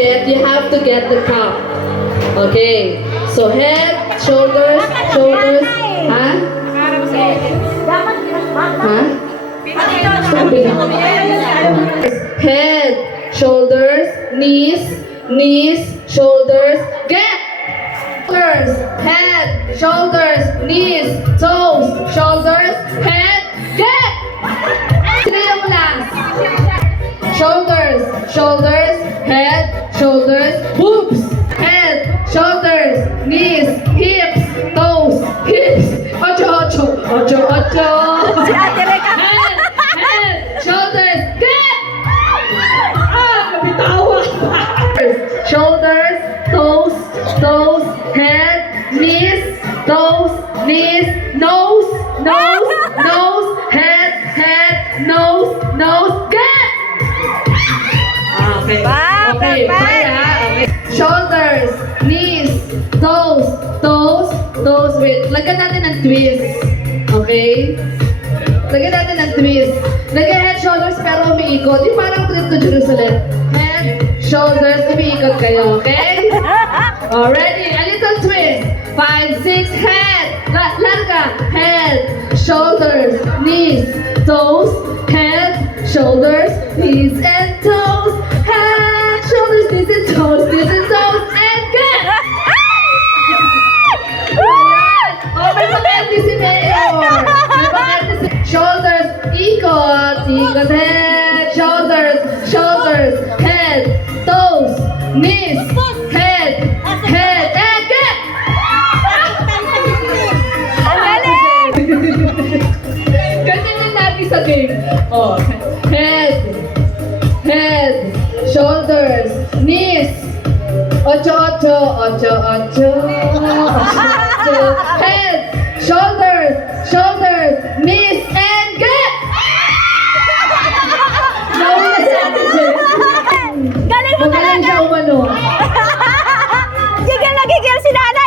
get, you have to get the cup. Okay. So head, shoulders, shoulders. Ha? Ha? Head, shoulders, knees, knees, shoulders, get! Shoulders, head, shoulders, knees, toes, shoulders, head, get! Sino yung last? Shoulders, shoulders, head, shoulders, boobs, head, shoulders, knees, hips, toes, hips, ocho, ocho, ocho, ocho. Si Ate Reka. Head, shoulders, get! Kapitawa! Shoulders, toes, toes, head, knees, toes, knees, nose, nose, nose, head, nose, nose, get! Okay. Okay, okay. Shoulders, knees, toes, toes, toes. Wait, lagyan natin ng twist. Okay? Lagyan natin ng twist. Lagyan head, shoulders, pero umiikot. Yung parang trip to Jerusalem. Head, shoulders, umiikot kayo. Okay? Already, a little twist. 5, 6, head. Larga. Head, shoulders, knees, toes, head, shoulders, knees, and toes. Head, shoulders, knees, and toes, and get! Oh, may pangenti si Mayor. May pangenti si... Shoulders, ikot, ikot, head, shoulders, shoulders, head, toes, knees, head, and get! Ang galing! Ganyan yung lagi sa game. Oh, head, shoulders, knees, ocho, ocho, ocho, ocho, ocho, head, shoulders, shoulders, knees, and get! Nauna si Ate Jen. Galing mo Magaling talaga! siya umano. Gigil na gigil si Nana!